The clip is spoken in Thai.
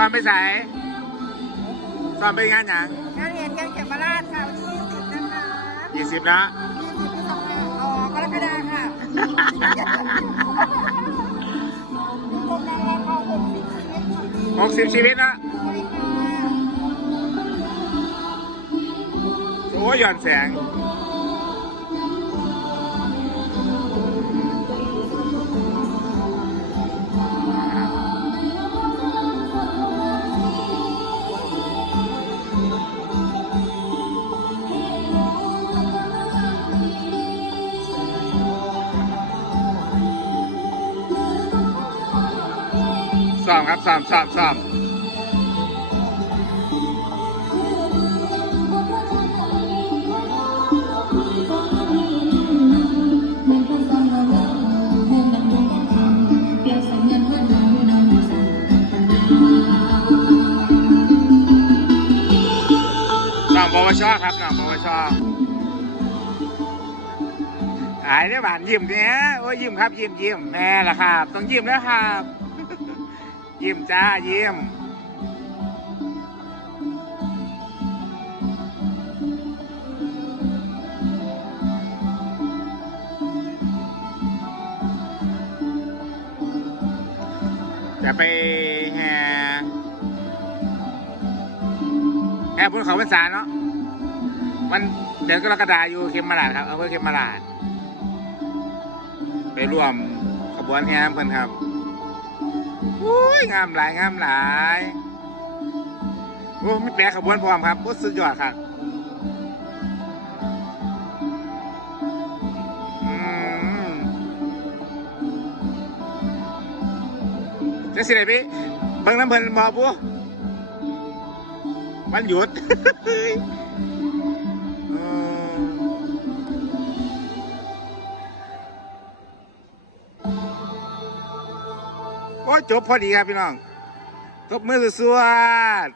ซ้อมไปใส่ซ้อมไปงานหยังงานเรียนยังเก็บมาลาดค่ะวันที่ยี่สิบนะคะยี่สิบนะยี่สิบพฤษภาคมอ๋อกรกฎาคมค่ะครบแล้วแล้วก็หกสิบชีวิตค่ะหกสิบชีวิตนะใช่ค่ะ โอ้ยหย่อนแสง ซ้อมครับซ้อมซ้อมซ้อมน้องปวชครับน้องปวชหายได้บานยิ้มเนี่ยโอ้ยยิ้มครับยิ้มยิ้มแม่ละครับ ต้องยิ้มนะครับ ยิ้มจ้ายิ้มจะไปแห่แห่บนเขาพรรษาเนาะมันเดือนกรกฎาอยู่เข็มมาลาดครับอำเภอเข็มมาลาด ไปร่วมขบวนแห่เพื่อนครับ อุ้ยงามหลายงามหลายโอ้ไม่แปลขบวนพร้อมครับโอ้สุดยอดครับจะสิไหนพี่บิ่งน้ำเพลินบอปูวันหยุด โอ้ยจบพอดีครับพี่น้องตบมือสวด